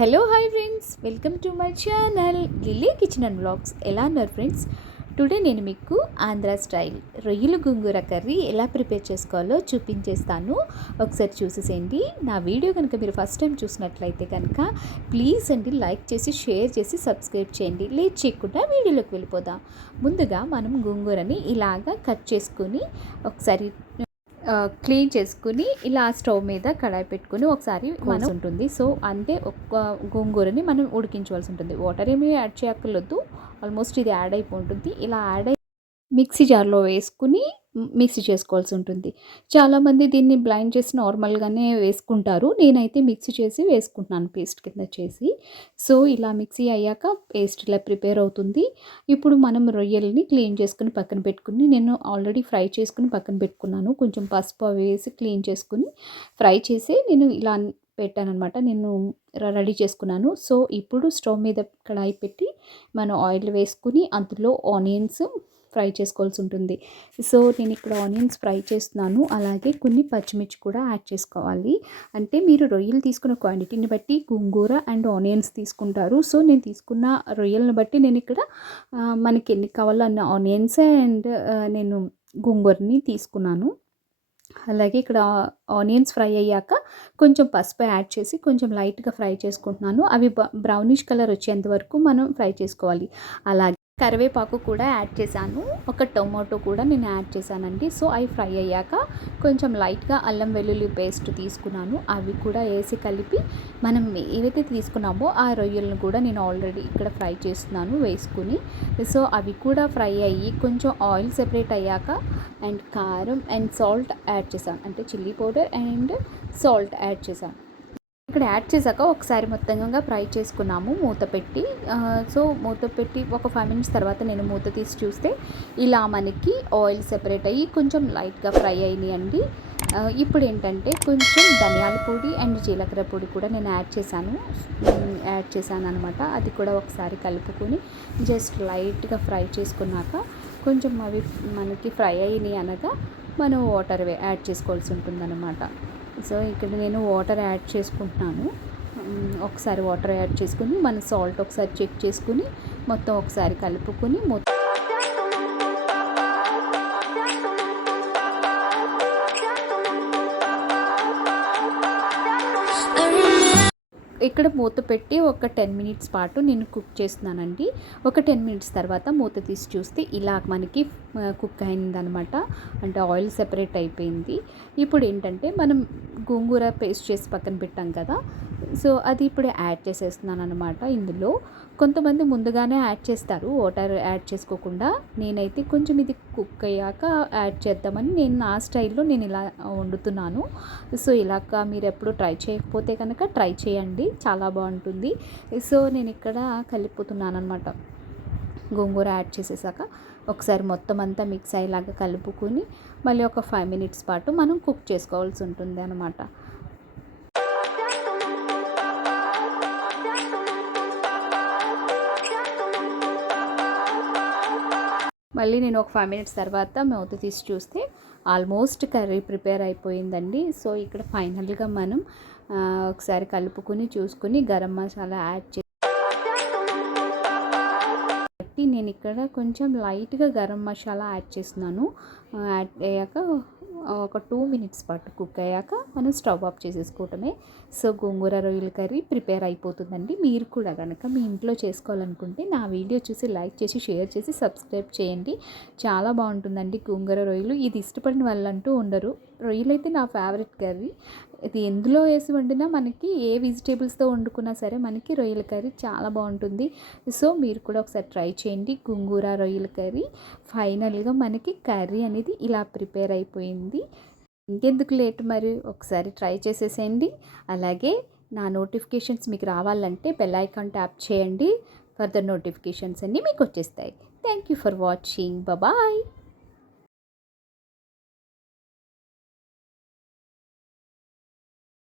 Hello hi friends, welcome to my channel lily kitchen and vlogs. ఎలా ఉన్నారు friends? Today నేను మీకు Andhra style రొయ్యలు గోంగూర కర్రీ ఎలా ప్రిపేర్ చేసుకోవాలో చూపించేస్తాను. ఒకసారి చూసేసేయండి. నా వీడియో కనుక మీరు ఫస్ట్ టైం చూసినట్లయితే కనుక ప్లీజ్ అండి లైక్ చేసి షేర్ చేసి సబ్స్క్రైబ్ చేయండి. లేట్ చేయకుండా వీడియోలోకి వెళ్ళిపోదాం. ముందుగా మనం గోంగూరని ఇలాగా కట్ చేసుకుని ఒకసారి క్లీన్ చేసుకుని ఇలా స్టవ్ మీద కడాయి పెట్టుకుని ఒకసారి మనం ఉంటుంది. సో అంటే ఒక గోంగూరని మనం ఉడికించవలసి ఉంటుంది. వాటర్ ఏమీ యాడ్ చేయక్కర్లేదు. ఆల్మోస్ట్ ఇది యాడ్ అయిపోతుంది. ఇలా యాడ్ మిక్సీ జార్లో వేసుకుని మిక్సీ చేసుకోవాల్సి ఉంటుంది. చాలామంది దీన్ని బ్లైండ్ చేసి నార్మల్గానే వేసుకుంటారు. నేనైతే మిక్సీ చేసి వేసుకుంటున్నాను, పేస్ట్ కింద చేసి. సో ఇలా మిక్సీ అయ్యాక పేస్ట్ ఇలా ప్రిపేర్ అవుతుంది. ఇప్పుడు మనం రొయ్యల్ని క్లీన్ చేసుకుని పక్కన పెట్టుకుని, నేను ఆల్రెడీ ఫ్రై చేసుకుని పక్కన పెట్టుకున్నాను. కొంచెం పసుపు వేసి క్లీన్ చేసుకుని ఫ్రై చేసి నేను ఇలా పెట్టానమాట. నేను రెడీ చేసుకున్నాను. సో ఇప్పుడు స్టవ్ మీద కడాయి పెట్టి మనం ఆయిల్ వేసుకుని అందులో ఆనియన్స్ ఫ్రై చేసుకోవాల్సి ఉంటుంది. సో నేను ఇక్కడ ఆనియన్స్ ఫ్రై చేస్తున్నాను. అలాగే కొన్ని పచ్చిమిర్చి కూడా యాడ్ చేసుకోవాలి. అంటే మీరు రొయ్యలు తీసుకున్న క్వాంటిటీని బట్టి గోంగూర అండ్ ఆనియన్స్ తీసుకుంటారు. సో నేను తీసుకున్న రొయ్యలను బట్టి నేను ఇక్కడ మనకి ఎన్ని కావాలో అన్న ఆనియన్స్ అండ్ నేను గోంగూరని తీసుకున్నాను. అలాగే ఇక్కడ ఆనియన్స్ ఫ్రై అయ్యాక కొంచెం పసుపు యాడ్ చేసి కొంచెం లైట్గా ఫ్రై చేసుకుంటున్నాను. అవి బ్రౌనిష్ కలర్ వచ్చేంత వరకు మనం ఫ్రై చేసుకోవాలి. అలాగే కరివేపాకు కూడా యాడ్ చేశాను. ఒక టొమాటో కూడా నేను యాడ్ చేశానండి. సో అవి ఫ్రై అయ్యాక కొంచెం లైట్గా అల్లం వెల్లుల్లి పేస్ట్ తీసుకున్నాను. అవి కూడా వేసి కలిపి మనం ఏవైతే తీసుకున్నామో ఆ రొయ్యలను కూడా నేను ఆల్రెడీ ఇక్కడ ఫ్రై చేస్తున్నాను వేసుకుని. సో అవి కూడా ఫ్రై అయ్యి కొంచెం ఆయిల్ సెపరేట్ అయ్యాక అండ్ కారం అండ్ సాల్ట్ యాడ్ చేశాను. అంటే chilli powder and salt add చేశాను. ఇక్కడ యాడ్ చేశాక ఒకసారి మొత్తంగా ఫ్రై చేసుకున్నాము మూత పెట్టి. సో మూత పెట్టి ఒక 5 minutes తర్వాత నేను మూత తీసి చూస్తే ఇలా మనకి ఆయిల్ సెపరేట్ అయ్యి కొంచెం లైట్గా ఫ్రై అయినాయండి. ఇప్పుడు ఏంటంటే కొంచెం ధనియాల పొడి అండ్ జీలకర్ర పొడి కూడా నేను యాడ్ చేశాను అనమాట. అది కూడా ఒకసారి కలుపుకొని జస్ట్ లైట్గా ఫ్రై చేసుకున్నాక కొంచెం అవి మనకి ఫ్రై అయినాయి అనగా మనం వాటర్ యాడ్ చేసుకోవాల్సి ఉంటుందన్నమాట. సో ఇక్కడ నేను వాటర్ యాడ్ చేసుకుంటున్నాను. ఒకసారి వాటర్ యాడ్ చేసుకుని మన సాల్ట్ ఒకసారి చెక్ చేసుకుని మొత్తం ఒకసారి కలుపుకొని ఇక్కడ మూత పెట్టి ఒక 10 minutes పాటు నేను కుక్ చేస్తున్నానండి. ఒక 10 minutes తర్వాత మూత తీసి చూస్తే ఇలా మనకి కుక్ అయిందనమాట. అంటే ఆయిల్ సెపరేట్ అయిపోయింది. ఇప్పుడు ఏంటంటే మనం గోంగూర పేస్ట్ చేసి పక్కన పెట్టాం కదా, సో అది ఇప్పుడు యాడ్ చేసేస్తున్నాను అనమాట. ఇందులో కొంతమంది ముందుగానే యాడ్ చేస్తారు వాటర్ యాడ్ చేసుకోకుండా. నేనైతే కొంచెం ఇది కుక్ అయ్యాక యాడ్ చేద్దామని నేను నా స్టైల్లో నేను ఇలా వండుతున్నాను. సో ఇలాగ మీరు ఎప్పుడు ట్రై చేయకపోతే కనుక ట్రై చేయండి, చాలా బాగుంటుంది. సో నేను ఇక్కడ కలిపుతున్నాను అనమాట. గోంగూర యాడ్ చేసేసాక ఒకసారి మొత్తం అంతా మిక్స్ అయ్యేలాగా కలుపుకొని మళ్ళీ ఒక 5 minutes పాటు మనం కుక్ చేసుకోవాల్సి ఉంటుంది అనమాట. మళ్ళీ నేను ఒక 5 minutes తర్వాత మూత తీసి చూస్తే ఆల్మోస్ట్ కర్రీ ప్రిపేర్ అయిపోయిందండి. సో ఇక్కడ ఫైనల్గా మనం ఒకసారి కలుపుకొని చూసుకుని గరం మసాలా యాడ్ చేసి నేను ఇక్కడ కొంచెం లైట్గా గరం మసాలా యాడ్ చేస్తున్నాను. యాడ్ అయ్యాక ఒక 2 minutes పాటు కుక్ అయ్యాక మనం స్టవ్ ఆఫ్ చేసేసుకోవటమే. సో గోంగూర రొయ్యల కర్రీ ప్రిపేర్ అయిపోతుందండి. మీరు కూడా కనుక మీ ఇంట్లో చేసుకోవాలనుకుంటే నా వీడియో చూసి లైక్ చేసి షేర్ చేసి సబ్స్క్రైబ్ చేయండి. చాలా బాగుంటుందండి గోంగూర రొయ్యలు. ఇది ఇష్టపడిన వాళ్ళంటూ ఉండరు. రొయ్యలు అయితే నా ఫేవరెట్ కర్రీ. ఇది ఎందులో వేసి వండినా మనకి ఏ వెజిటేబుల్స్తో వండుకున్నా సరే మనకి రొయ్యల కర్రీ చాలా బాగుంటుంది. సో మీరు కూడా ఒకసారి ట్రై చేయండి గోంగూర రొయ్యల కర్రీ. ఫైనల్గా మనకి కర్రీ అనేది ఇలా ప్రిపేర్ అయిపోయింది. ఇంకెందుకు లేట్, మరి ఒకసారి ట్రై చేసేసేయండి. అలాగే నా నోటిఫికేషన్స్ మీకు రావాలంటే బెల్ ఐకాన్ ట్యాప్ చేయండి. ఫర్దర్ నోటిఫికేషన్స్ అన్నీ మీకు వచ్చేస్తాయి. Thank you for watching. Bye.